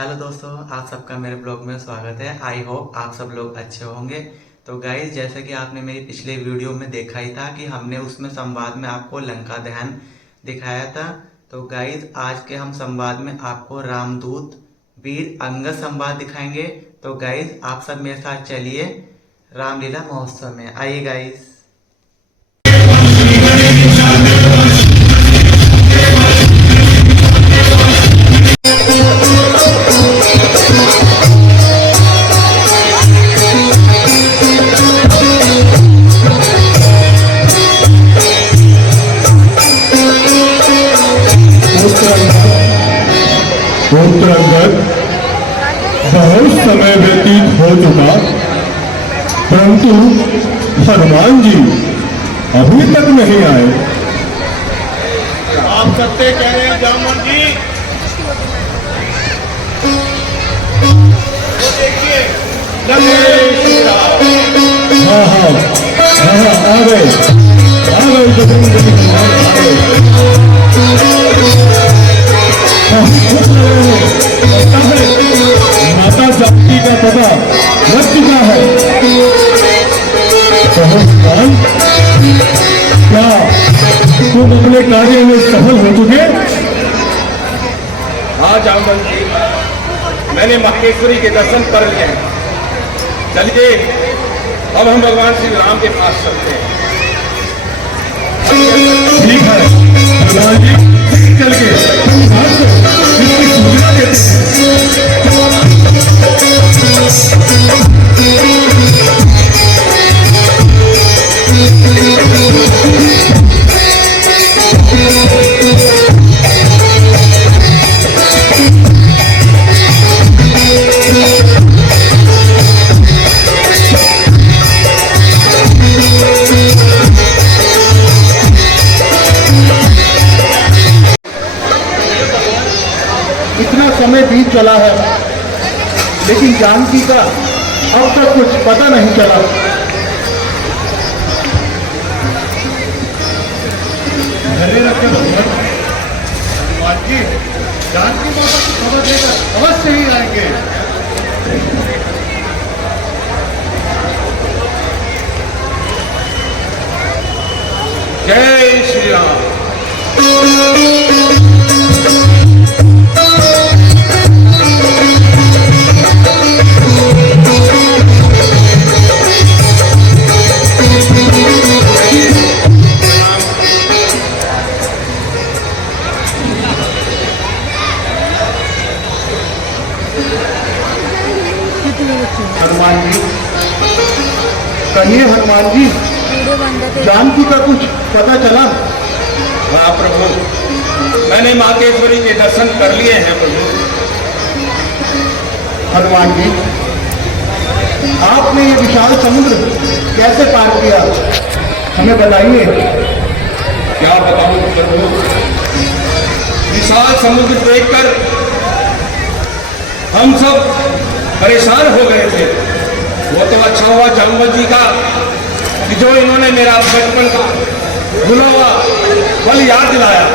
Hello दोस्तों, आप सबका मेरे ब्लॉग में स्वागत है। आई होप आप सब लोग अच्छे होंगे। तो गाइज, जैसे कि आपने मेरी पिछले वीडियो में देखा ही था कि हमने उसमें संवाद में आपको लंका दहन दिखाया था। तो गाइज, आज के हम संवाद में आपको रामदूत वीर अंगद संवाद दिखाएंगे। तो गाइज, आप सब मेरे साथ चलिए रामलीला महोत्सव में। आइए गाइज। पुत्र अंगद, बहुत समय व्यतीत हो चुका, परंतु हनुमान जी अभी तक नहीं आए। आप सत्य कह रहे हैं जामन जी। वो देखिए, हाँ हाँ हाँ, आ गए बजरंग बली हनुमान आ गए। माता जानकी का पता लग चुका है। हनुमान, क्या तुम अपने कार्य में सफल हो चुके? हाँ जामन जी, मैंने महेश्वरी के दर्शन कर लिए हैं। चलिए अब हम भगवान श्री राम के पास चलते हैं। ठीक है हनुमान जी, चल के इसकी सूचना देते हैं। इतना समय बीत चला है, लेकिन जानकी का अब तक कुछ पता नहीं चला। घरे रखे हनुमान जी, जानकी माता की खबर देकर अवश्य ही आएंगे। जय श्री राम। हनुमान जी, कहिए हनुमान जी, जानकी का कुछ पता चला? हाँ प्रभु, मैंने मातेश्वरी के दर्शन कर लिए हैं प्रभु। हनुमान जी, आपने ये विशाल समुद्र कैसे पार किया, हमें बताइए। क्या बताऊं प्रभु, विशाल समुद्र देखकर हम सब परेशान हो गए थे। वो तो अच्छा हुआ जामवंत जी का कि जो इन्होंने मेरा बचपन का भुला हुआ पल याद दिलाया।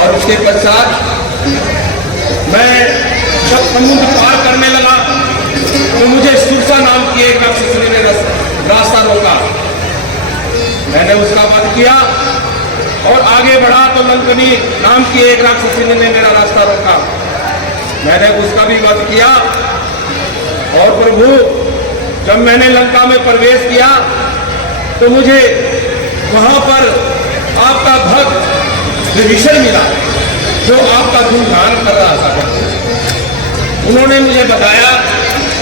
और उसके पश्चात मैं जब समुद्र पार करने लगा तो मुझे सुरसा नाम की एक राक्षसी ने रास्ता रोका। मैंने उसका वध किया और आगे बढ़ा तो लंकनी नाम की एक राक्षसी ने मेरा रास्ता रोका। मैंने उसका भी वध किया। और प्रभु, जब मैंने लंका में प्रवेश किया तो मुझे वहां पर आपका भक्त विभीषण मिला, जो आपका गुणगान कर रहा था। उन्होंने मुझे बताया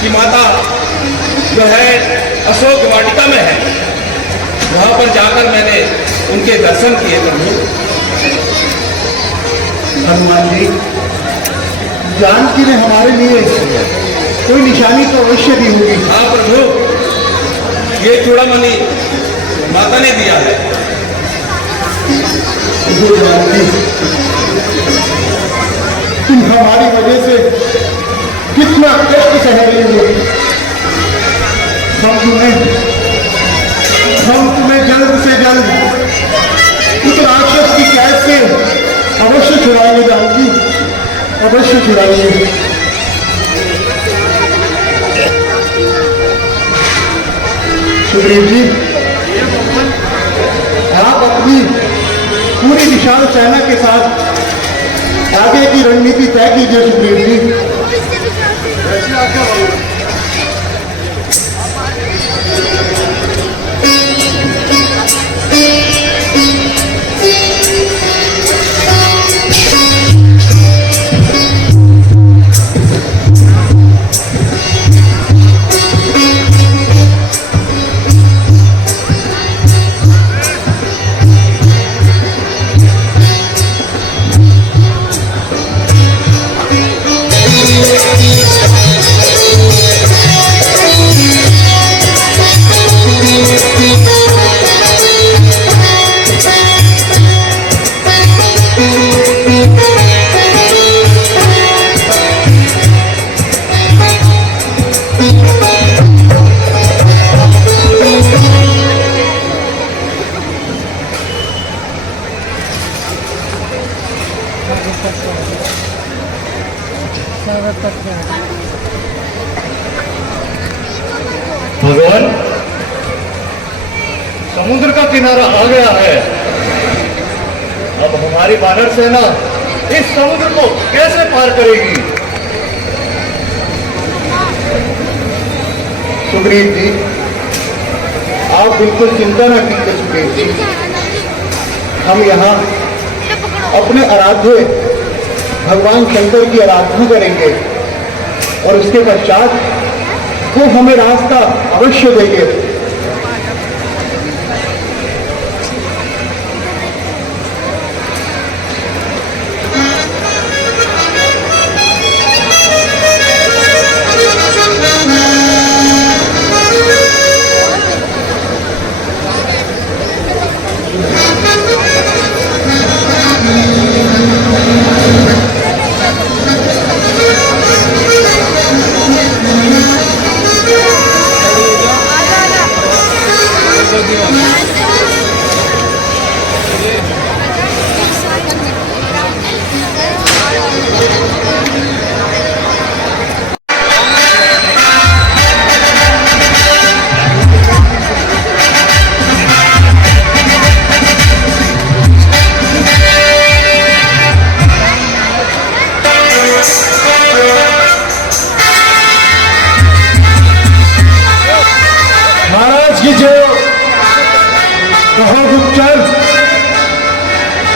कि माता जो है अशोक वाटिका में है। वहां पर जाकर मैंने उनके दर्शन किए प्रभु। हनुमान जी, जानकी ने हमारे लिए कोई निशानी तो अवश्य दी होगी। हाँ प्रभु, ये चूड़ामणि माता ने दिया है। तुम हमारी वजह से कितना कष्ट सह रही हो। हम तुम्हें जल्द से जल्द उस राक्षस की कैद से अवश्य छुड़ाएंगे जानकी। और अवश्य चुराइए। सुग्रीव जी, आप अपनी पूरी विशाल सेना के साथ आगे की रणनीति तय कीजिए। सुग्रीव जी, भगवान, समुद्र का किनारा आ गया है। अब हमारी वानर सेना इस समुद्र को कैसे पार करेगी? सुग्रीव जी, आप बिल्कुल चिंता न कीजिए। सुग्रीव जी, हम यहाँ अपने आराध्य भगवान शंकर की आराधना करेंगे और उसके पश्चात वो हमें रास्ता अवश्य देंगे।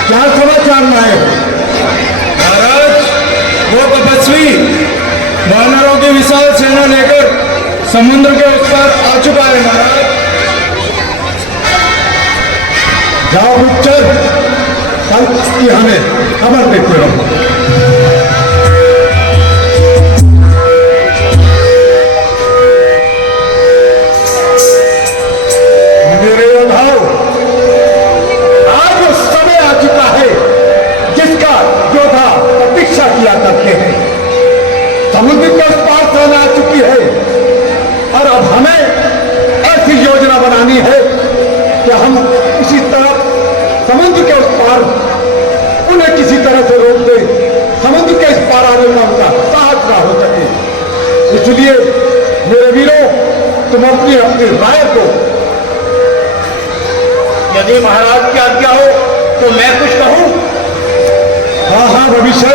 क्या समाचार लाए? महाराज, वो तपस्वी वानरों की विशाल सेना लेकर समुद्र के उस पार आ चुका है। महाराज, जाओ गुप्तचर, कल की हमें खबर देते रहो। मेरे योद्धाओं, आज वो समय आ चुका है जिसका योद्धा प्रतीक्षा किया करते हैं। समुद्र के उस पार सेना आ चुकी है और अब हमें ऐसी योजना बनानी है कि हम इसी तरह समुद्र के उस पार उन्हें किसी तरह से रोक दे, समुद्र के इस पार आने का उनका साहस ना हो सके। इसलिए मेरे वीरों, तुम अपनी अपनी राय को। यदि महाराज की आज्ञा हो तो मैं कुछ कहूं? हाँ हाँ भविष्य,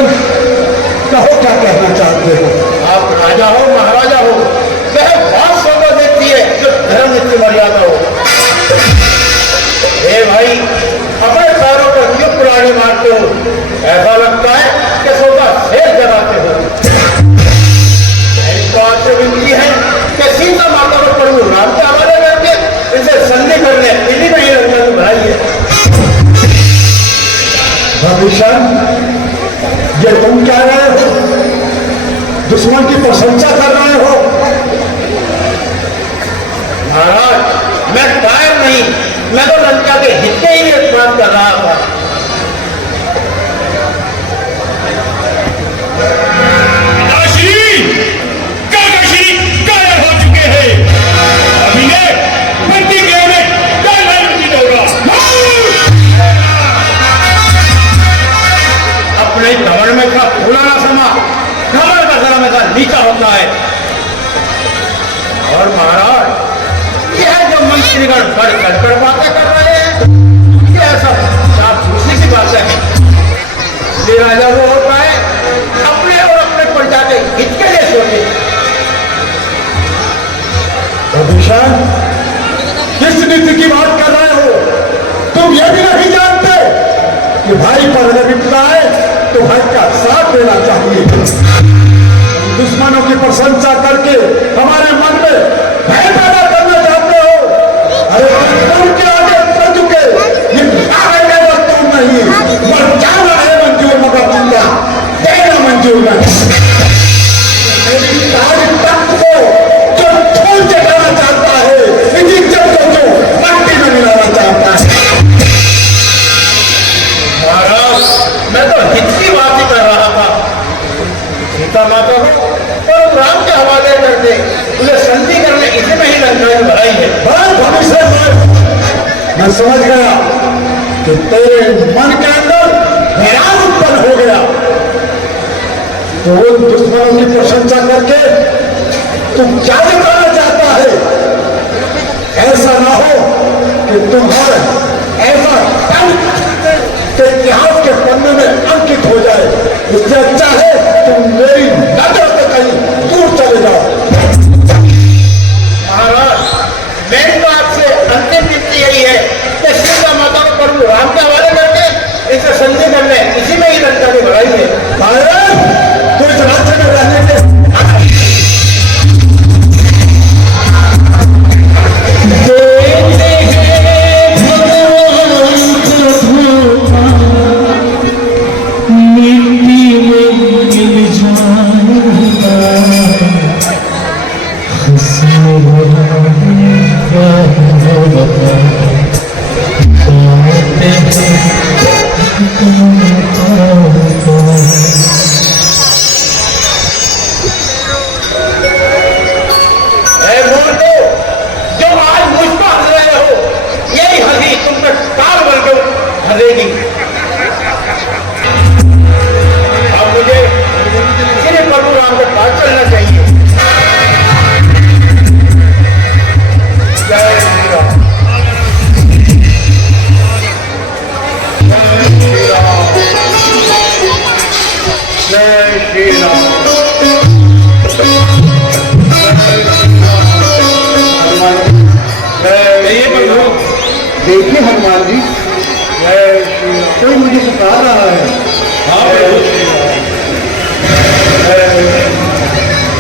कहो क्या कहना चाहते हो। आप राजा हो, महाराजा हो, वह बात सौदा देती है जो धर्म की मर्यादा हो। हे भाई, अपने पैरों पर क्यों कुल्हाड़ी मारते हो? ऐसा लगता है कि सौदा शेर जगाते हो। तो आपसे विनती है कि सीता माता पर प्रभु राम के हवाले करके इसे संधि करने इन्हीं में ही रंगा तो बनाइए। भविष्य, ये तुम क्या रहे हो? दुश्मन की प्रशंसा कर रहे हो? महाराज, मैं कायर नहीं, मैं तो लंका के हित के ही लिए बात कर रहा था। अपने धमन में का फूला ना समा, है। और महाराज यह जो मंत्रीगण बढ़ कर बातें कर रहे हैं, यह सब आप दूसरी की बातें हैं। ये राजा वो होता है अपने और अपने प्रजा के हित के लिए सोचे। भूषण, किस नीति की बात कर रहे हो? तुम यह भी नहीं जानते कि भाई पर अगर विपदा है तो भाई का साथ देना चाहिए। दुश्मनों की प्रशंसा करके हमारे मन में भय पैदा करना चाहते हो। अरे तुम के आगे बढ़ चुके, ये आगे वस्तु नहीं, मर जाना है मंजूर, मगर जिंदा देना मंजूर नहीं। मेरी सारी तख्त को जो धूल जगाना चाहता है, इसी इज्जत को जो मट्टी में मिलाना चाहता है। महाराज मैं तो हित की बात ही कर रहा था। सीता माता को और राम के हवाले कर दे, उसे संधि करने इसी में ही लंका की भलाई है। बस भविष्य मैं समझ गया कि तेरे मन के अंदर हैरान उत्पन्न हो गया, तो उन दुश्मनों की प्रशंसा करके तुम क्या दिखाना चाहता है? ऐसा ना हो कि तुम्हारा ऐसा के इतिहास के पन्ने में अंकित हो जाए। इससे अच्छा है तुम मेरी नजर से कहीं दूर चले जाओ। महाराज मेरी तो आपसे अंतिम विनती यही है कि सीता माता को प्रभु राम के हवाले करके इसे संधि करने इसी में ही लंका की भलाई है। तो इस राज्य में रहने के देखिए हनुमान जी, कोई मुझे पुकार रहा है।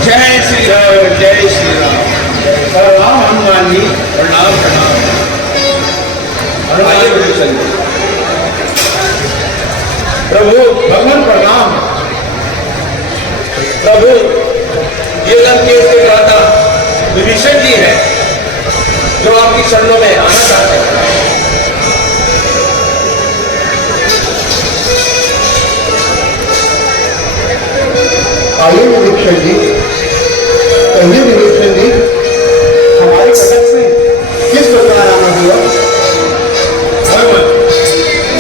जय श्री राम, जय श्री राम। प्रणाम हनुमान जी, प्रणाम प्रणाम। प्रभु भगवान प्रणाम। प्रभु ये लंकेश के राजा विभीषण जी है जो आपकी शरणों में आना चाहते हैं। आइए विभीषण जी, कहिए विभीषण जी, हमारे कटक में किस प्रकार आना हुआ?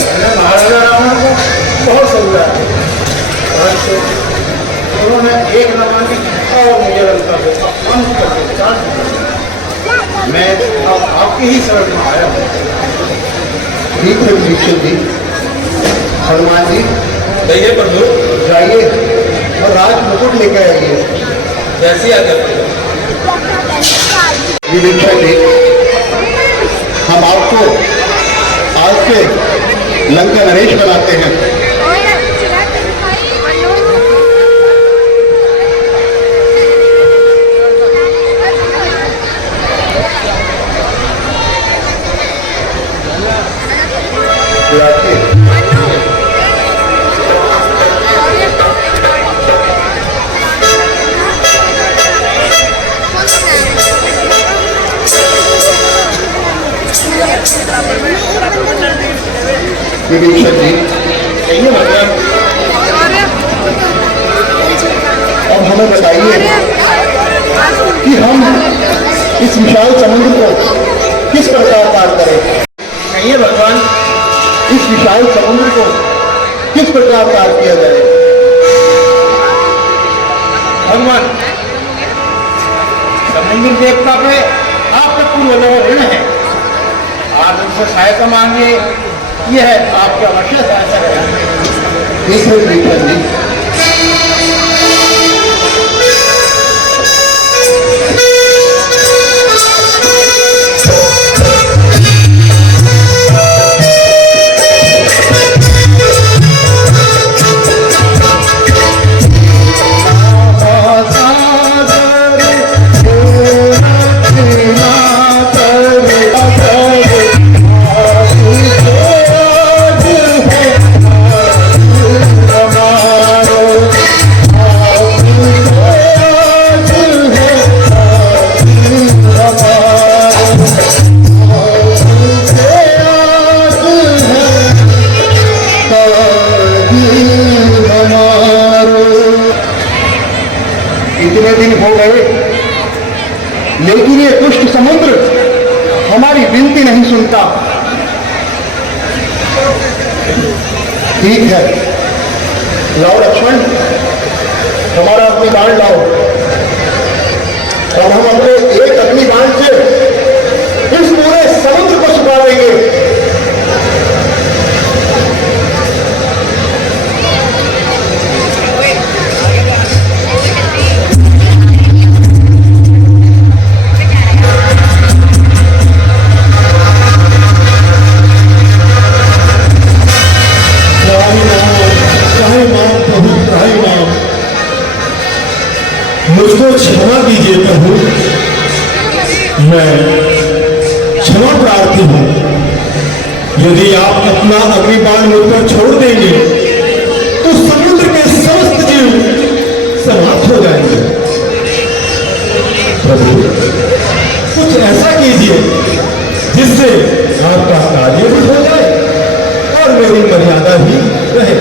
मैंने महाराजा रावण को बहुत समझा है, उन्होंने एक न मानी और मुझे लंका को अंत करके चाट दिया। मैं अब आपकी ही शरण में आया हूँ। ठीक है विभीषण जी। हनुमान जी कहिए प्रभु। जाइए और राज मुकुट लेकर आइए। जैसी आज्ञा प्रभु। विभीषण जी, हम आपको आज से लंका नरेश बनाते हैं। विभीषण जी, अब हमें बताइए कि हम इस विशाल समुद्र को किस प्रकार पार करें? कहिए भगवान। इस विशाल समुद्र को किस प्रकार पार किया जाए? भगवान इंद्र देवता पे आपके पूर्वजों का ऋण है। आप उनसे सहायता मांगिए, यह आपके अवश्य सहायता करेंगे। ठीक है प्रीतम जी। इतने दिन हो गए लेकिन ये दुष्ट समुद्र हमारी विनती नहीं सुनता। ठीक है, लाओ लक्ष्मण, हमारा अग्निबाण लाओ। और हम अपने एक अग्निबाण से इस पूरे समुद्र को सुखा देंगे। मुझको क्षमा कीजिए प्रभु, मैं क्षमा प्रार्थी हूं। यदि आप अपना अग्निबाण मुझ पर छोड़ देंगे तो समुद्र के समस्त जीव समाप्त हो जाएंगे। प्रभु कुछ ऐसा कीजिए जिससे आपका कार्य भी हो जाए और मेरी मर्यादा भी रहे।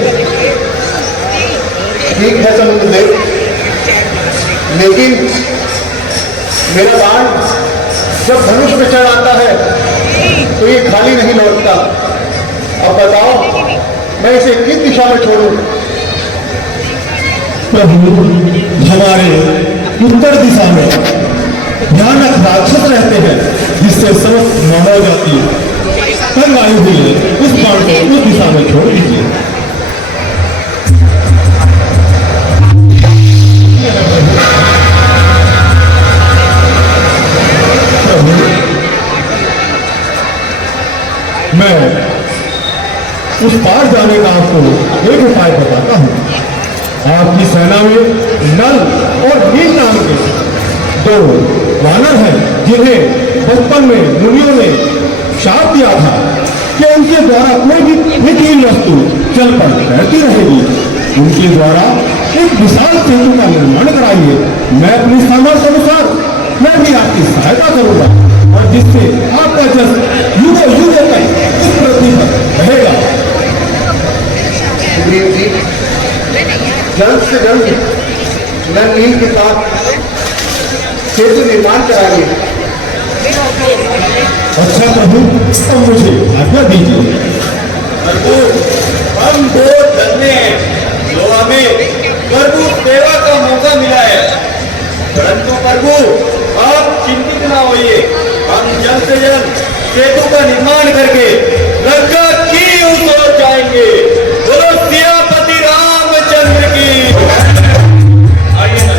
ठीक है समुद्र देव, लेकिन मेरा बाण जब धनुष में चढ़ आता है तो ये खाली नहीं लौटता। अब बताओ मैं इसे किस दिशा में छोड़ूं? प्रभु हमारे उत्तर दिशा में भयानक राक्षस रहते हैं जिससे समस्त मानव जाति तंग आई हुई है। उस बाण को उस दिशा में छोड़ दीजिए। मैं उस पार जाने का आपको एक उपाय बताता हूं। आपकी सेना में नल और नील नाम के दो वानर हैं जिन्हें बचपन में मुनियों ने शाप दिया था कि उनके द्वारा कोई भी हितहीन वस्तु चल पर तैरती रहेगी। उनके द्वारा एक विशाल सेतु का निर्माण कराइए। मैं अपनी सामर्थ्य अनुसार मैं भी आपकी सहायता करूंगा और जिससे आपका जस युगों युगों तक इस पृथ्वी पर रहेगा। सुग्रीव जी, जल्द से जल्द मैं नील के साथ सेतु निर्माण कराइए। अच्छा प्रभु, अब मुझे आज्ञा दीजिए। प्रभु हम दो धन्य हैं जो हमें प्रभु सेवा का मौका मिला है, परंतु प्रभु आप चिंतित ना होइए, हम जल्द से जल्द सेतु का निर्माण करके लंका की ओर जाएंगे। बोलो सियापति रामचंद्र की। आइए ना।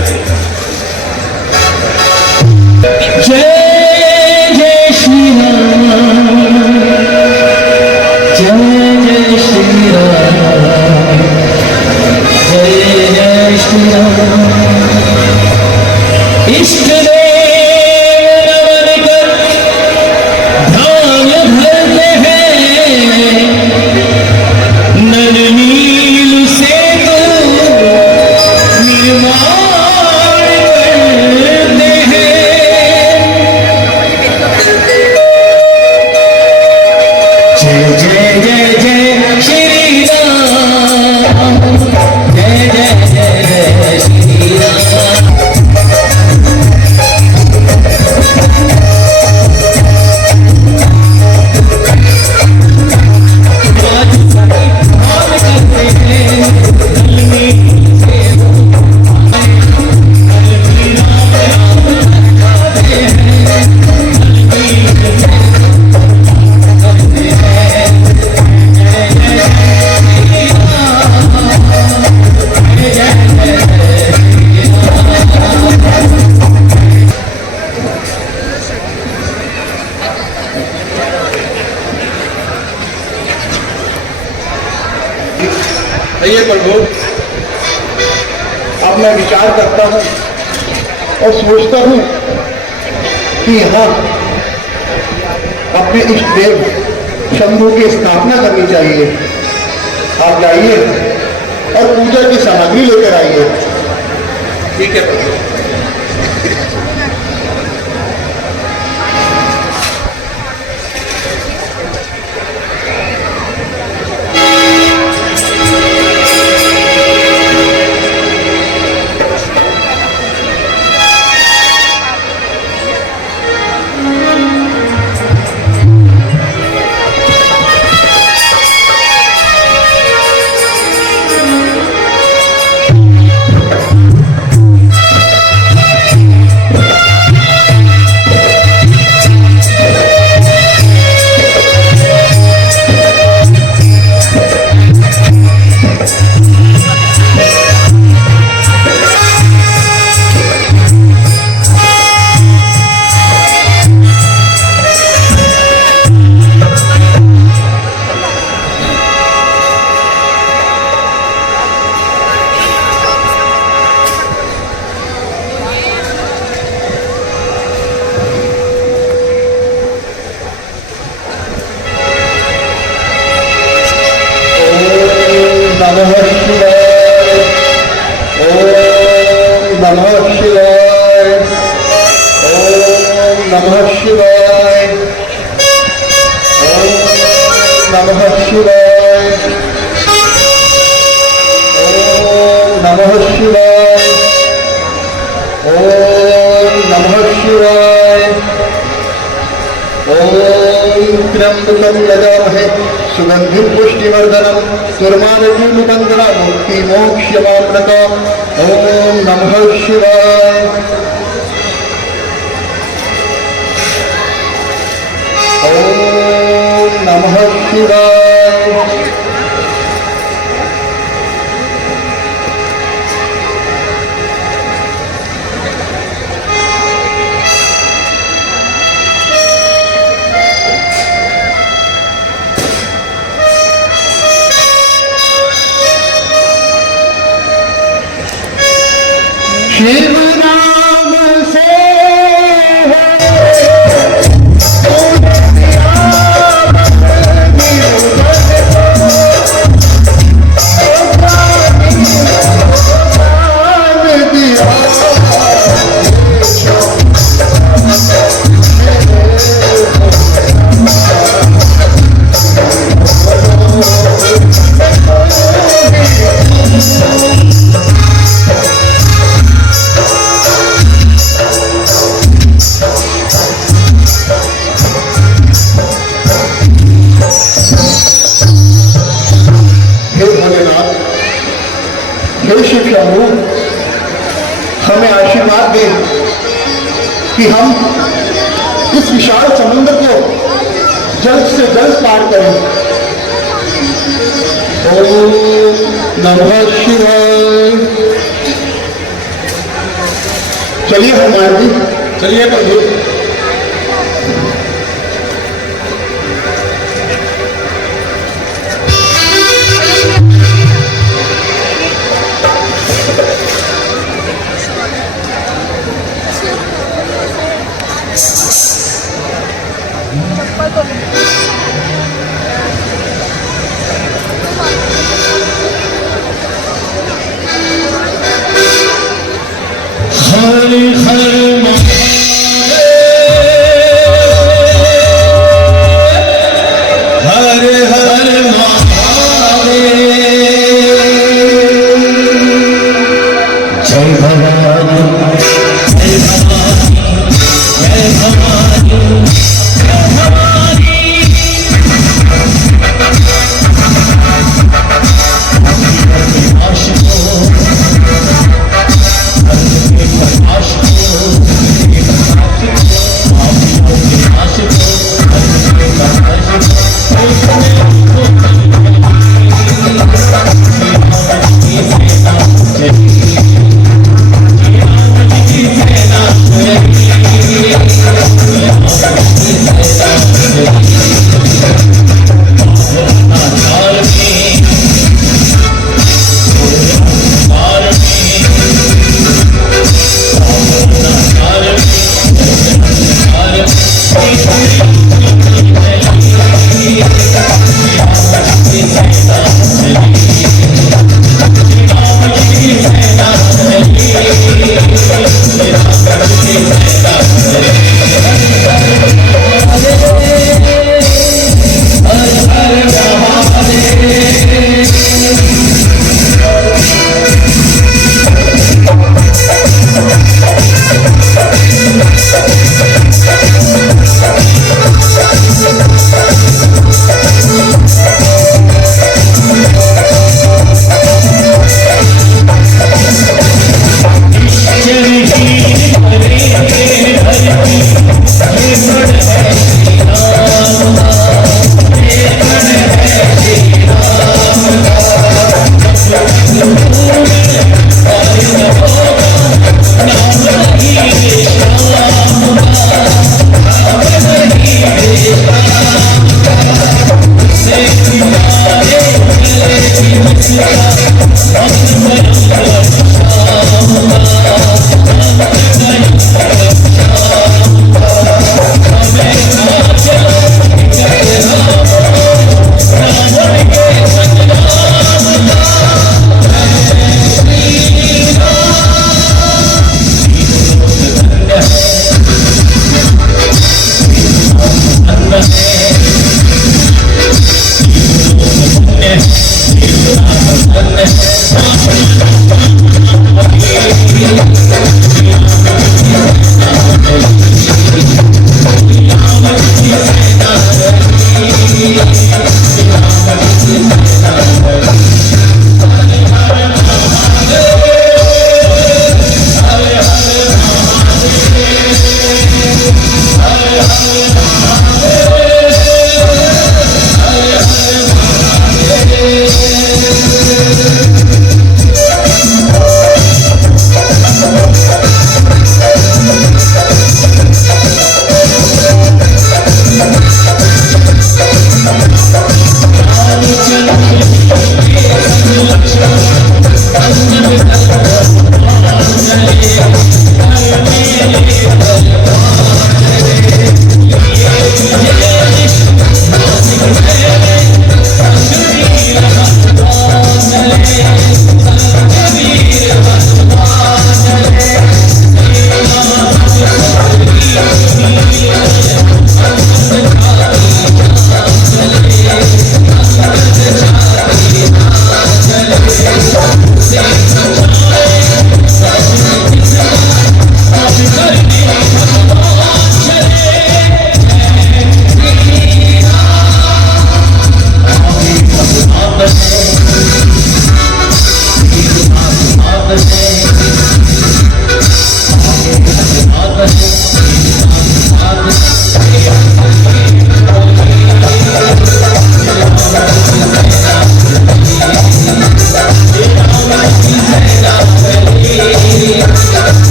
जय जय श्री राम, जय जय श्री राम, जय जय श्री राम। इष्ट देव नमन कर ध्यान धरते हैं, प्रभु। अब मैं विचार करता हूँ और सोचता हूँ कि यहाँ अपने इष्ट देव शंभू की स्थापना करनी चाहिए। आप जाइए और पूजा की सामग्री लेकर आइए। ठीक है प्रभु। नमः शिवाय। ओम नमः शिवाय। ओम नमः शिवाय। ओम नमः शिवाय। ओम नमः शिवाय। ओम नमः शिवाय। ओम त्र्यंबकं यजामहे सुगंधिं पुष्टिवर्धनम् दुर्मार्गोन्मुखं मुक्ति मोक्षमाप्नुताम्। ओम नमः शिवाय। ओम नमः शिवाय। शिव नाम से शिव शंभू हमें आशीर्वाद दे कि हम इस विशाल समुद्र को जल्द से जल्द पार करें। ओम नमः शिवाय। चलिए हनुमान जी, चलिए प्रभु। हर हर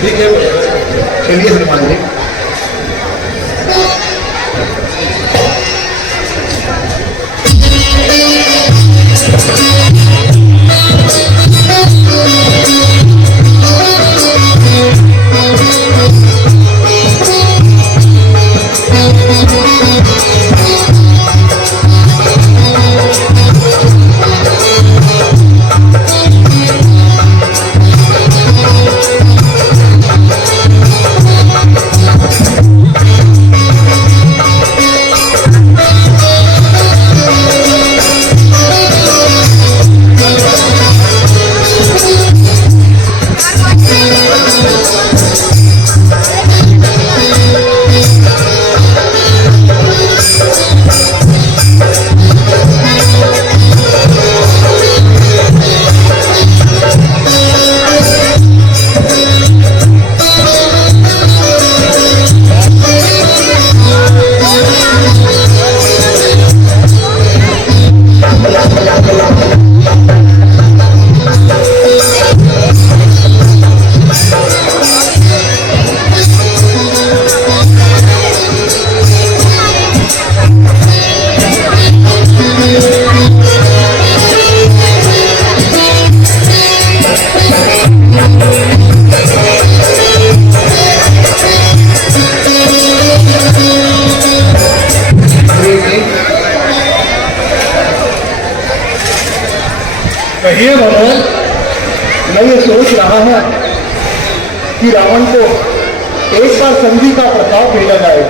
ठीक है, चलिए हनुमान जी। कहिए भगवान, मैं ये सोच रहा हूं कि रावण को एक बार संधि का प्रताप भेजा जाए।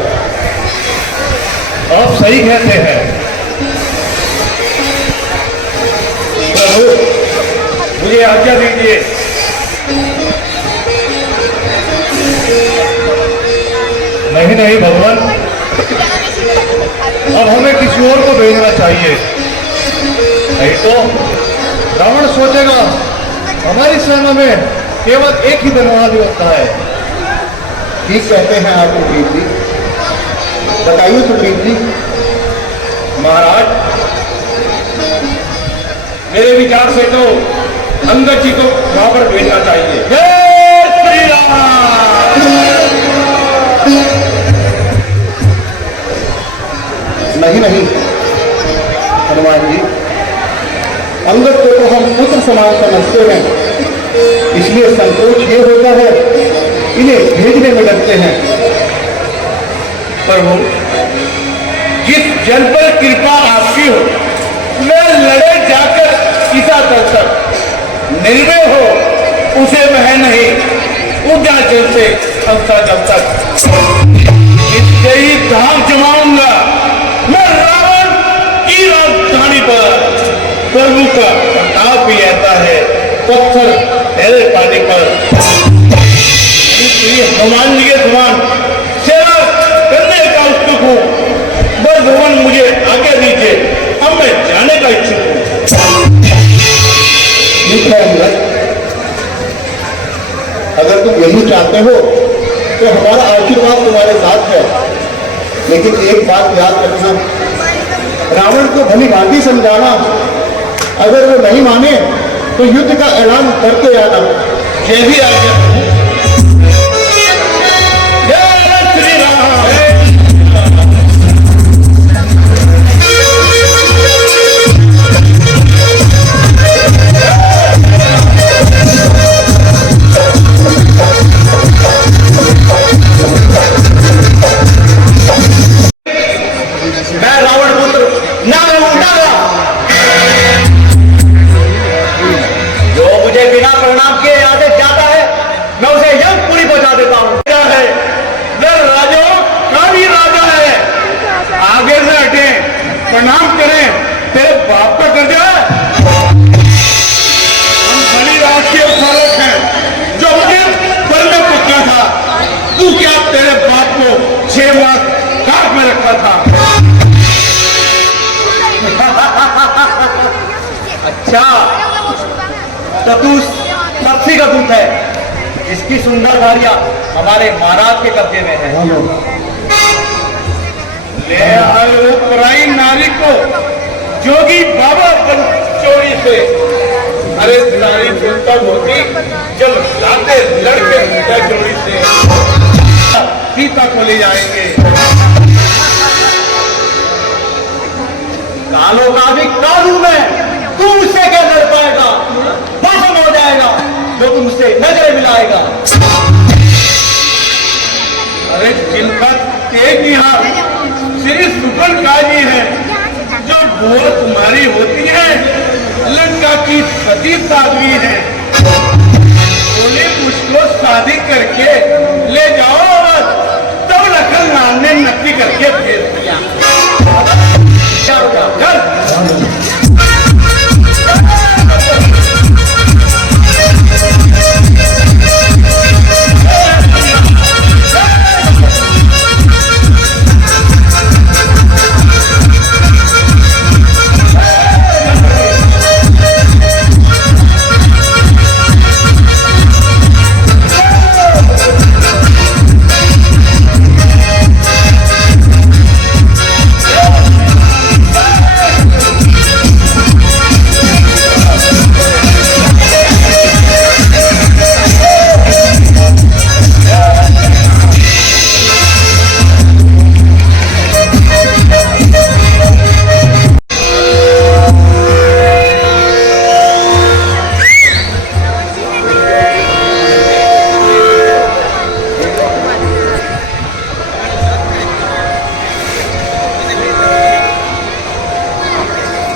आप सही कहते हैं प्रभु, मुझे आज्ञा दीजिए। नहीं नहीं भगवान, अब हमें किसी और को भेजना चाहिए, नहीं तो रावण सोचेगा हमारी सेना में केवल एक ही धनुर्धारी होता है। ठीक कहते हैं आप सुग्रीव जी। बताइए सुग्रीव जी। महाराज, मेरे विचार से तो अंगद जी को वहां पर भेजना चाहिए। जय श्री राम। नहीं नहीं हनुमान जी, अंगद को तो हम पुत्र समान समझते हैं, इसलिए संकोच ये होता है, इन्हें भेजने में डरते हैं। प्रभु, जिस जन पर कृपा आपकी हो, मैं लड़े जाकर किसा तक निर्भय हो उसे मैं नहीं, उदा जलते अंसा जब तक इससे ही धाम जमाऊंगा मैं रावण की राजधानी पर। प्रभु का प्रताप ही ऐसा है, पत्थर तेरे पानी पर। इसलिए हनुमान जी के समान सेवा करने का उत्सुक हूँ। बस भगवान मुझे आज्ञा दीजिए, अब मैं जाने का इच्छुक हूँ। ठीक है अंगद, अगर तुम यही चाहते हो तो हमारा आशीर्वाद तुम्हारे साथ है, लेकिन एक बात याद रखना, रावण को भली भांति समझाना, अगर वो नहीं माने तो युद्ध का ऐलान करके आना। जय भी आज्ञा। जय श्री राम। मैं रावण पुत्र ना उठाया, जो मुझे बिना परिणाम के आदेश जाता है मैं उसे यमपुरी पहुंचा देता हूँ। क्या है, मैं राजाओं का भी राजा है। आगे से हटे, प्रणाम करें, तेरे बाप का कर्जा है। हम बड़ी राष्ट्रीय उत्थानक हैं, जो मुझे बल में पकड़ा था। तू क्या तेरे बाप को 6 मास काट में रखा था? अच्छा, तो तू सबसे का दूत है, जिसकी सुंदर भारिया हमारे महाराज के कब्जे में है। ले आए वो पराई नारी को जोगी बाबा बन चोरी से अरे सारी धुन तब होती जब लाते लड़के या जोड़ी से सीता को ले जाएंगे। कालों का भी कानून है, तू उससे क्या लड़ पाएगा? भस्म हो जाएगा जो तुमसे नजर मिलाएगा। अरे जिनका तेज निहार श्री सुपन काजी है, जो वो तुम्हारी होती है लंका की सती साध्वी है। बोले मुझको शादी करके ले जाओ और तब लखन लाल ने नक्की करके भेज दिया।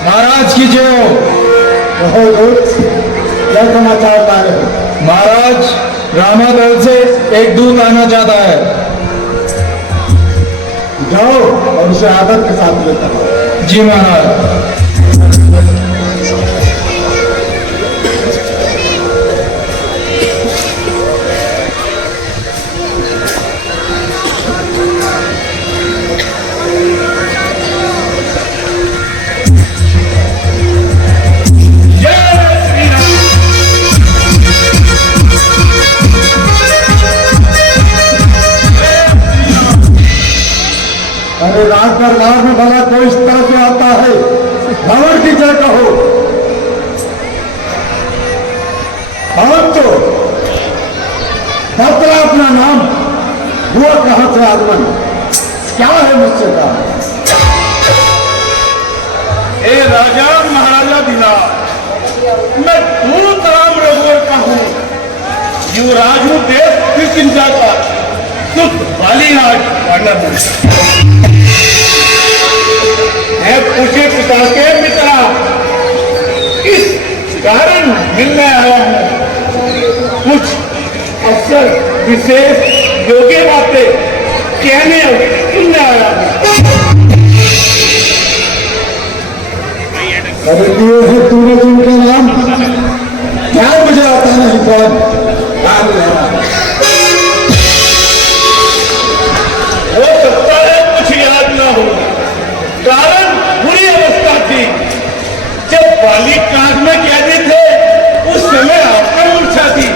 महाराज की जो क्या समाचार पा रहे हो? महाराज रामादल से एक दूत आना चाहता है। जाओ और उसे आदर के साथ लेकर आओ। जी महाराज। अरे रात दरबार में भला कोई इस तरह से आता है, रावण की जय कहो। हम तो बतला अपना नाम, हुआ कहां से आगमन, क्या है मुझसे कहा? हे राजा महाराजा दिलार, मैं दूत राम रघुवर का हूँ। युवराज हूँ देश की चिंता का, सुख वाली आज वर्णन है। पूछे पिता के मित्रा, इस कारण मिलने आया हूँ। कुछ अवसर विशेष योग्य बातें कहने और सुनने आया हूँ। अरे दिए है तूने जिनका नाम, क्या मुझे आता नहीं कौन नाम लेना। हो सकता है कुछ याद ना हो, कारण बुरी अवस्था थी। जब बालिक कांड में कहते थे उस समय आपका मूर्छा थी,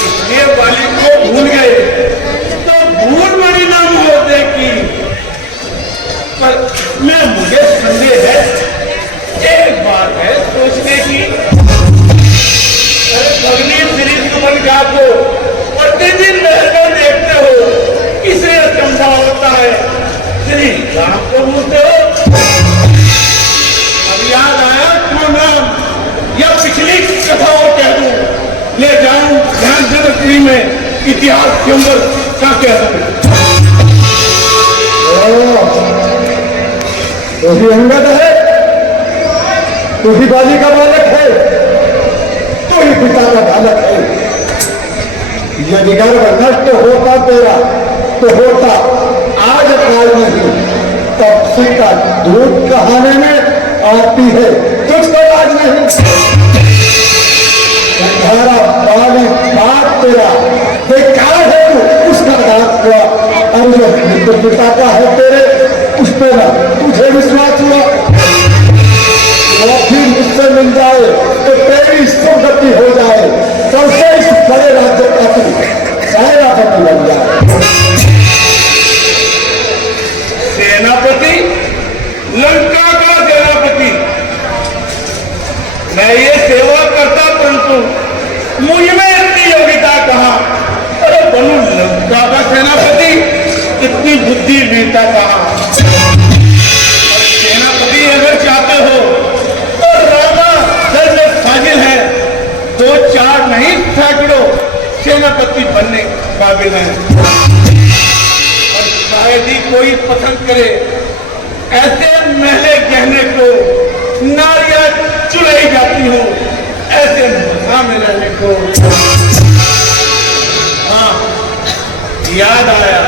इसलिए बालिक को भूल गए तो भूल बड़ी नाम होते की। पर मैं मुझे संदेह है, एक बात है सोचने की। अरे भगनी श्री सुमन को प्रतिदिन रहकर देखते हो, किसे अचंभा होता है श्री राम को भूलते हो। अब याद आया क्यों नाम या पिछली कथाओं कह दूं, ले जाऊं ध्यान जनश्री में इतिहास के अंदर क्या कह दूं। तो भी अंगद है, तू ही बाली का बालक है, तू ही पिता का बालक है। यदि गर्भ नष्ट होता तेरा तो होता आज काल नहीं, तब सीता दूध कहाने में आती है, तुझको आज नहीं। तुम्हारा बाली बाप तेरा बेकार है, तू उसका दास हुआ, और जो मृत्यु पिता का है तेरे उस पर तुझे विश्वास हुआ। वो फिर मुझसे मिल जाए तो तेरी सुगति हो जाए, सबसे इस बड़े राज्य का तू सेनापति बन जाए। सेनापति, लंका का सेनापति, बुद्धि मिलता कहाँ। सेनापति अगर चाहते हो तो रामा दल में फाजिल है, 2-4 नहीं सैकड़ों सेनापति बनने काबिल है। और शायद ही कोई पसंद करे ऐसे महले गहने को, नारियां चुराई जाती हो ऐसे मजा में रहने को। हाँ, याद आया,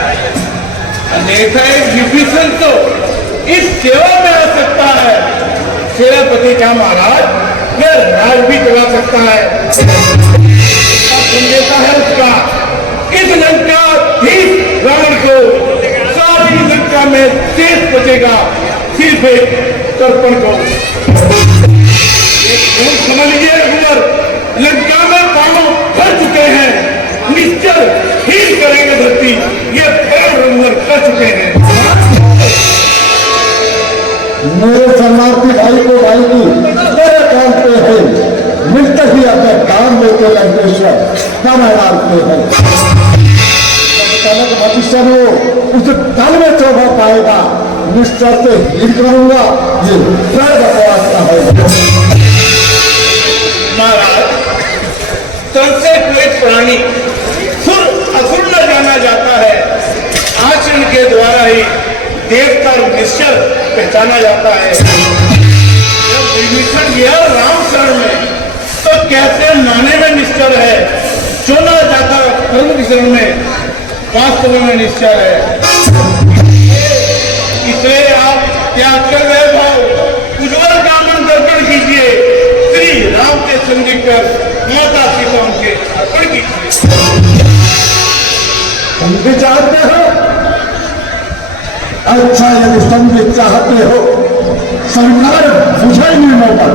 अन्यथा विभीषण तो इस सेवा में आ सकता है। सेनापति क्या महाराज, यह राज भी चला सकता है। संदेशा है उसका, इस लंका भी रावण को, सारी लंका में शेष बचेगा सिर्फ एक तर्पण को। समझ लीजिए रघुवर, लंका में पांव भर चुके हैं, निश्चल हीन करेंगे धरती, ये पैर रघुवर कर चुके हैं। मेरे शरणार्थी भाई को भाई की तेरे काम पे है, मिलते ही अपने काम लेते लंकेश्वर काम डालते हैं। भविष्य में उस दल में शोभा पाएगा, निश्चय से हीन करूंगा, ये बकवास का है। महाराज, सबसे श्वेत प्राणी सुर असुर न जाना जाता है, आचरण के द्वारा ही देवता और निश्चल पहचाना जाता है। जब विभीषण गया राम शरण में तो कैसे माने में निश्चल है, चुना जाता कर्म की शरण में वास्तव में निश्चल है। इसलिए आप त्याग कर रहे भाव उज्ज्वल कामन दर्पण कीजिए, श्री राम के संगी कर माता सीता उनके अर्पण कीजिए। तुम भी चाहते हो? अच्छा, यदि तुम भी चाहते हो, सरकार मुझे नहीं मौका,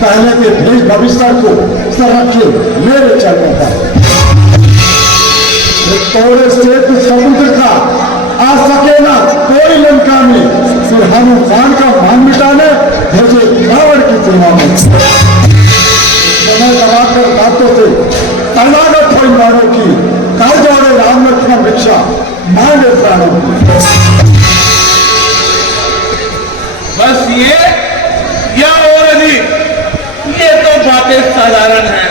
पहले के भेज भविष्य को संरक्षित मेरे चरणों पर। तोड़े से समुद्र का आ सके ना कोई लंका में, फिर हनुमान का मान मिटाने भेजे रावण की सेना में। समय लगाकर बातों से तलागत थोड़ी मानों की, कल जोड़े राम लक्ष्मण भिक्षा मांगे प्राणों की। बस ये या और अधिक, ये तो बातें साधारण हैं।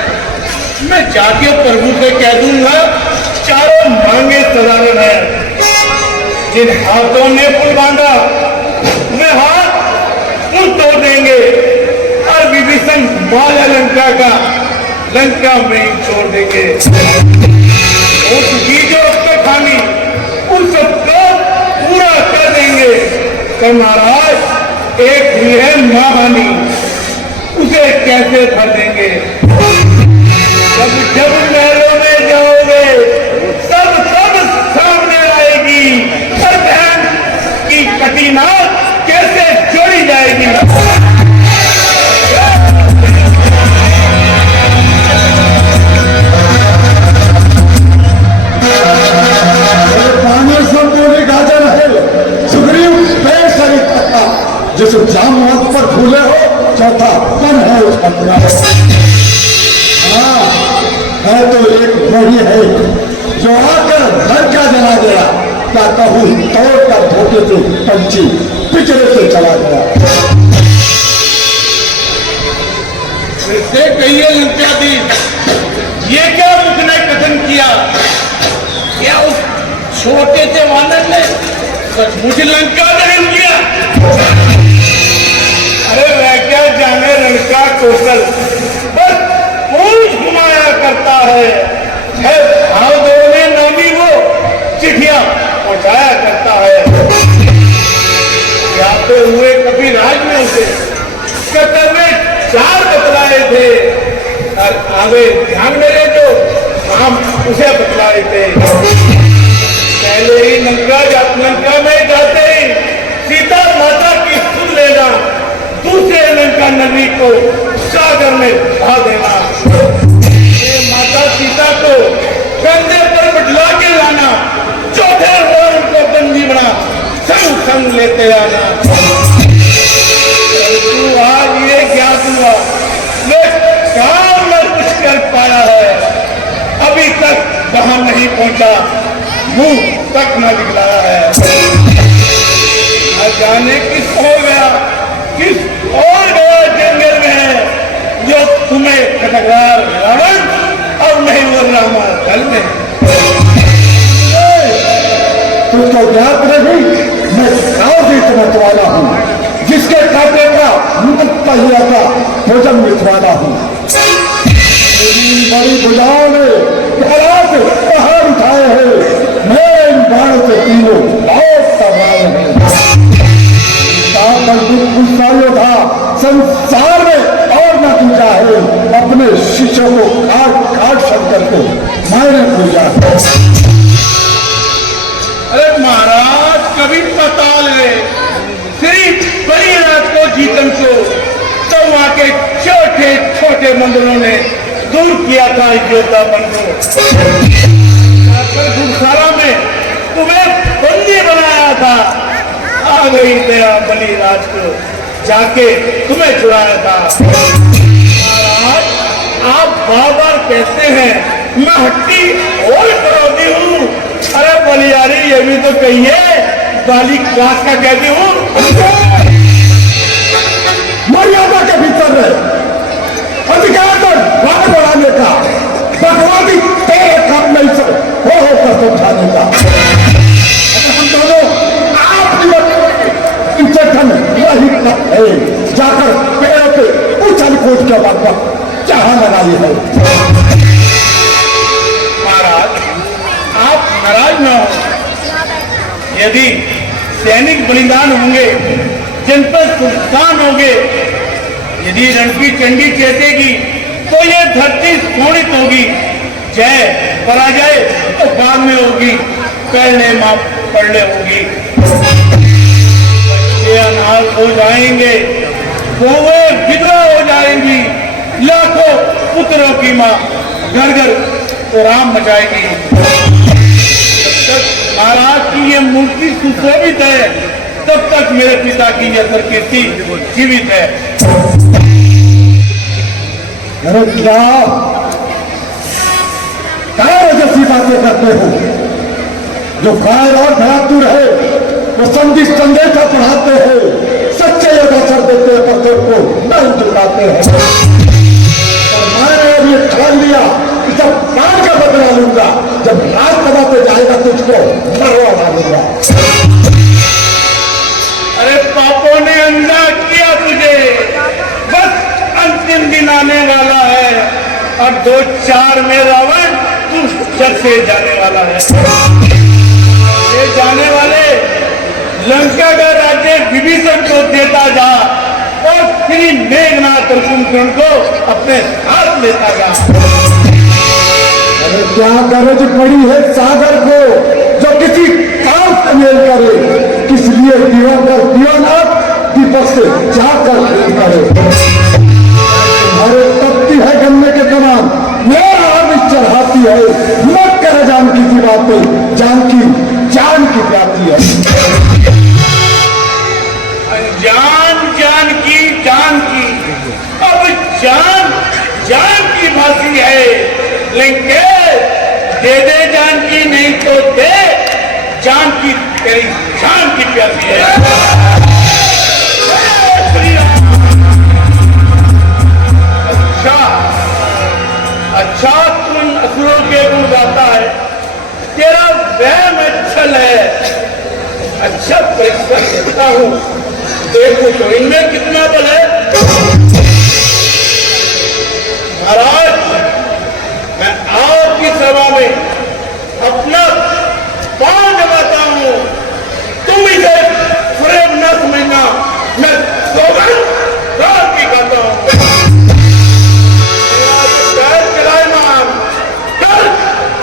मैं जाके प्रभु से कह दूंगा, चारों मांगे साधारण है। जिन हाथों ने पुल बांधा वे हाथ पुल तोड़ देंगे और विभीषण माला लंका का लंका में ही छोड़ देंगे। उसकी जो खानी उन सबको पूरा कर देंगे। तो महाराज, एक भी है महाहानि, उसे कैसे भर देंगे। जब जब महलों में जाओगे सब सामने आएगी, और बहन की कटीना कैसे जोड़ी जाएगी। पानी संपूर्ण गाजर है, सुग्रीव पेड़ सरित पत्ता, जिस जाम हाथ पर फूले हो, चौथा कम है उस पत्रा। हाँ, है तो एक वही है जो आकर घर का जला गया, क्या कहूँ तोड़ कर धोखे से पंछी पिछड़े से चला गया। फिर कहिए लंकाधीश, ये क्या मुख ने कथन किया? क्या उस छोटे से वानर ने सचमुच लंका दहन किया? अरे वह क्या जाने लंका कौशल, बस पूछ घुमाया करता है भाव दौड़ने नामी वो चिट्ठियां पहुंचाया करता है। जाते हुए कभी राज में उसे कर्तव्य 4 बतलाए थे, और आगे ध्यान मेरे जो हम उसे बतलाए थे। पहले ही लंका में जाते ही सीता माता की सुन लेना, दूसरे लंका नगरी को सागर में बहा देना, ये माता सीता को कंधे पर बिठला के लाना, चौथे रोज उनको बंदी बना संग संग लेते आना। तू आज ये ज्ञात हुआ मैं काम में कुछ कर पाया है, अभी तक वहां नहीं पहुंचा, मुंह तक न दिखलाया है। न जाने किस हो गया, किस और गया जंगल में, जो तुम्हें खटकदार रावण और नहीं वो रामा दल में। तुझको ज्ञात नहीं, मैं गाँव से समझ वाला हूँ, जिसके काटे का मुकुट पहिया का भोजन मिथवाना हूँ। बड़ी बुझाओं ने पहाड़ उठाए हैं, मैं इन बाणों से तीनों बहुत तबाह है। गुस्सा योद्धा संसार में और न पूजा है, अपने शिष्यों को काट काट शंकर को मायने पूजा है। अरे महाराज, कभी पताल गए श्री बड़ी रात को जीतन को, तो वहां के छोटे छोटे मंदिरों ने दूर किया था योद्धापन को। गुरसारा में तुम्हें बंदी बनाया था, आ गई तेरा बली राज को जाके तुम्हें छुड़ाया था। महाराज, आप बार बार कहते हैं मैं हट्टी और करोगी हूँ। अरे बलियारी, ये भी तो कहिए बाली क्लास का कहती हूँ। मर्यादा के भीतर रहे, अधिकार पर बात बढ़ाने का, बकवादी तेरे काम नहीं हो कर समझाने का। हम दोनों वही है, जाकर पेड़ों पे उछल कूद के वक्त चाह लगाई है। महाराज, आप नाराज न हो। यदि सैनिक बलिदान होंगे, जनपद सुल्तान होंगे, यदि रण की चंडी चेतेगी तो ये धरती सोनित होगी। जय पराजय तो बाद में होगी, पहले मां पढ़ले होगी। ये अनाथ हो जाएंगे, गोवे विधवा हो जाएंगी, लाखों पुत्रों की मां घर घर तो राम मचाएगी। महाराज की ये मूर्ति सुशोभित है, तब तक मेरे पिता की यह सरकीर्ति जीवित है। अरे क्या जैसी बातें करते हो? जो फायर और धरातू रहे वो संदेश संदेशा पढ़ाते हैं, सच्चे योद्धा सर देते हैं, पत्थर को नहीं चुकाते हैं। और मैंने अब ये ठान लिया कि जब प्राण का बदला लूंगा, जब राजसभा पे जाएगा तुझको मरवा मारूंगा। अरे पापों ने अंधा किया तुझे, बस अंतिम दिन आने वाला है और 2-4 में रावण तू जग से जाने वाला है। ये जाने वाले लंका का राज्य विभीषण को देता जा और श्री मेघनाथ और कुंभकर्ण को अपने हाथ लेता जा। अरे क्या गरज पड़ी है सागर को जो किसी काम से मेल करे, किस लिए दिवंगर दीवानाथ दीपक से जाकर भेद करे। अरे तपती है गन्ने के समान मेरा आमिष चढ़ाती है, मत कर जानकी की बातें, जानकी जान की प्याती है। जान की अब जान की भाषी है, लेकिन दे जान की, नहीं तो दे जान की, तेरी जान की प्यासी है। अच्छा तुम असुरों के गुण गाता है, तेरा वहम अच्छल है। अच्छा परीक्षा देता हूँ, देखो तो इनमें कितना बल है। महाराज, मैं आपकी सभा में अपना पांव जमाता हूँ, तुम इसे फरेब न समझना, मैं सौगंध रात की खाता हूँ। कल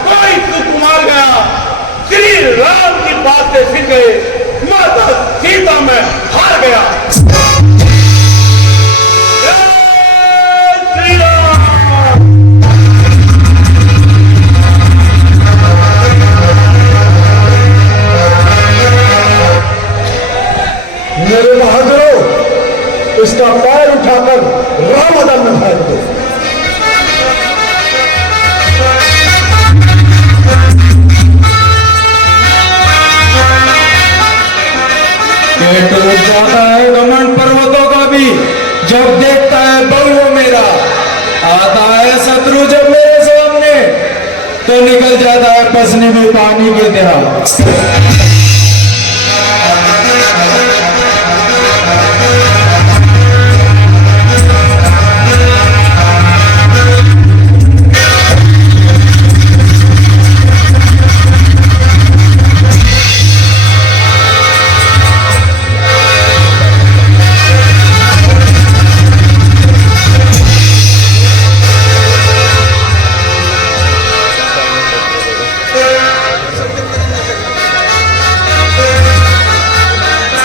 कोई सुकुमार गया, श्री राम की बात से सीख गए, माता सीता में हार गया। श्री राम। मेरे बहादुरों, इसका पैर उठाकर रामदल में फेंक दो। निकल जाता है पसने में पानी की तरह।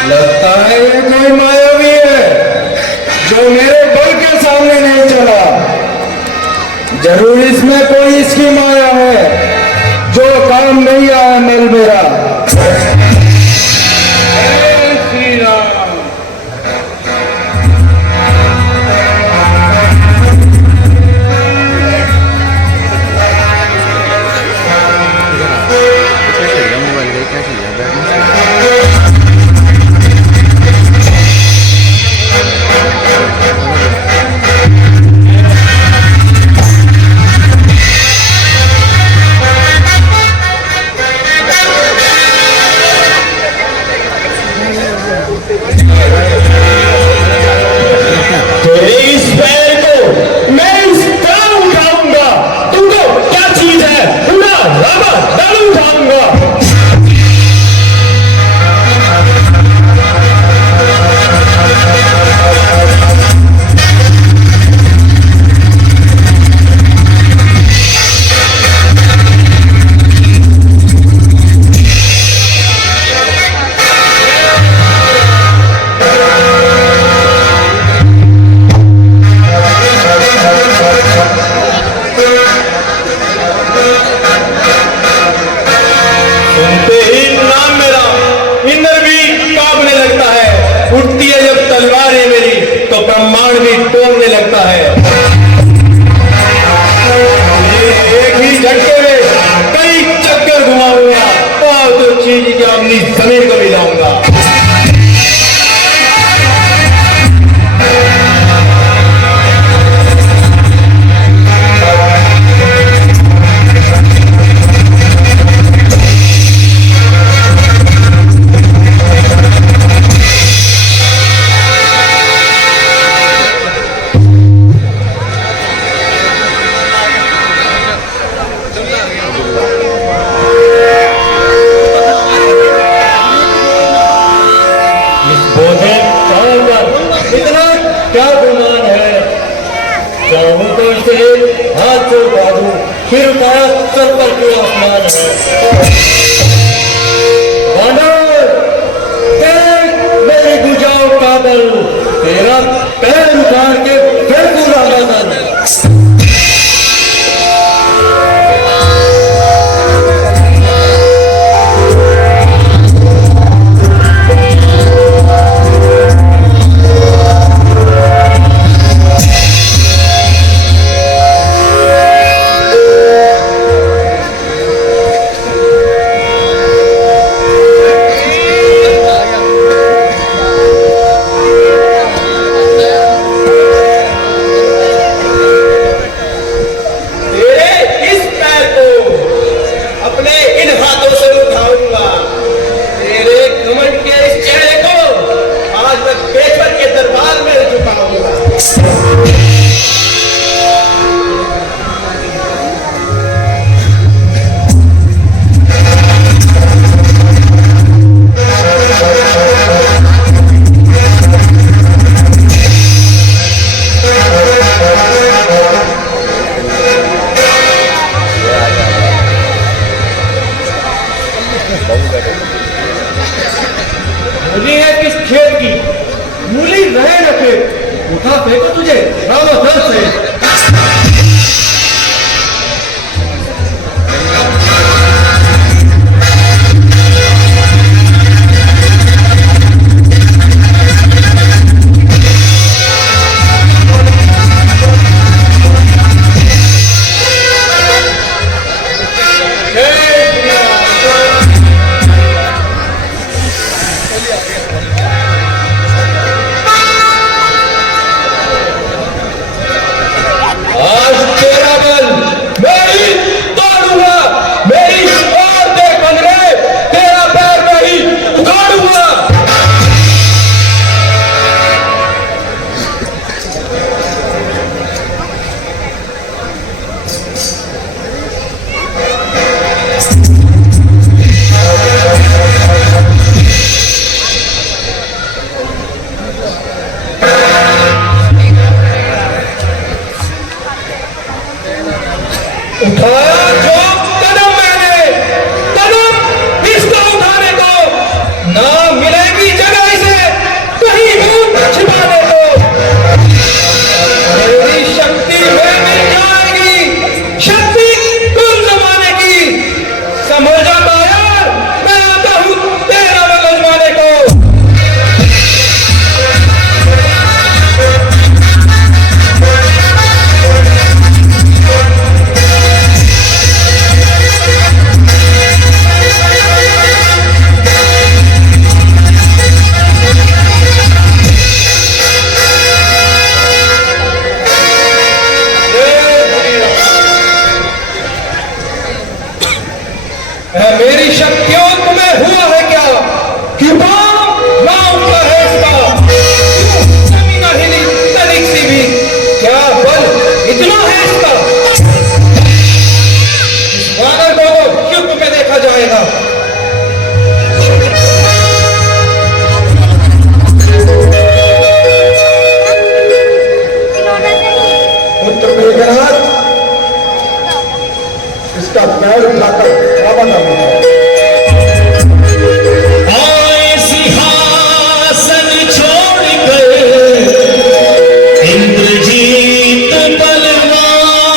लगता है ये कोई मायावी है जो मेरे बल के सामने नहीं चला। जरूर इसमें कोई इसकी माया है जो काम नहीं आया नल मेरा। जय श्री राम। तेरे इस पैर को मैं इस तरह उठाऊंगा, तुमको क्या चीज है पूरा रामा दल उठाऊंगा। सुनते ही नाम मेरा इंद्र भी कांपने लगता है। उठती है जब तलवार है मेरी तो ब्रह्मांड भी टोकने लगता है। एक ही झटके में कई चक्कर घुमाऊंगा और तो चीज की अपनी जमीन को भी लाऊंगा। इतना क्या गुमान है, चाहूं तो इसे हाथ से उठा दूं, फिर उठाया सर पर क्यों आसमान है। वानर, देख मेरी बुझाओ का बल, तेरा पैर उखाड़ के फिर पूरा बदल। उठाया जो कदम मैंने, कदम इसका उठाने को, ना मिलेगी जगह इसे कहीं दूर छिपाने को। मेरी शक्ति में मिल जाएगी, शक्ति कुल जमाने की। समझ जाता यार, मैं आता हूं तेरा बल आजमाने को। मेरी शक्तियों तुम्हें हुआ है क्या कि पांव ना उठा है इसका, जमीन ना हिली तनिक सी भी, क्या बल इतना है इसका। इस वानर को तो युद्ध में देखा जाएगा। पुत्र मेघनाथ, इसका पैर उठाकर बाबा का आए सिंहासन छोड़कर इंद्रजीत बलवान,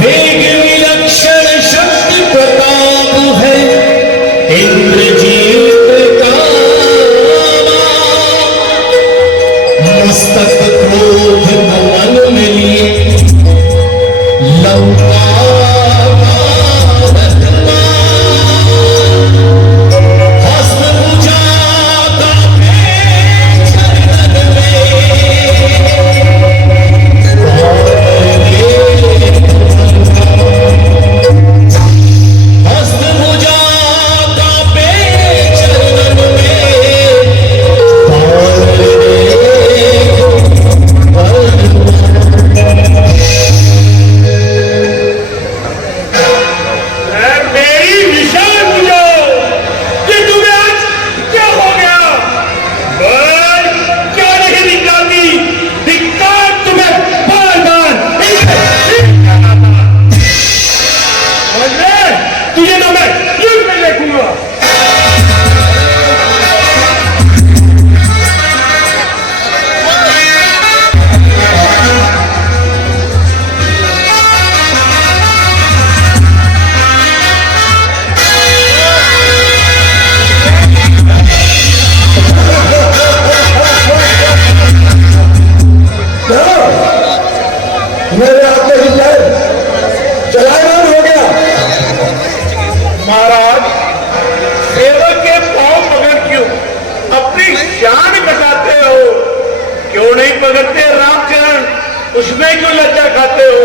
वेग विलक्षण शक्ति प्रताप है इंद्रजीत का। मस्तक क्रोध मन में लिए लंका मेरे आपके विजय चलायमान हो गया। महाराज, सेवक के पांव पकड़ क्यों अपनी शान घटाते हो? क्यों नहीं पकड़ते रामचरण? उसमें क्यों लज्जा खाते हो?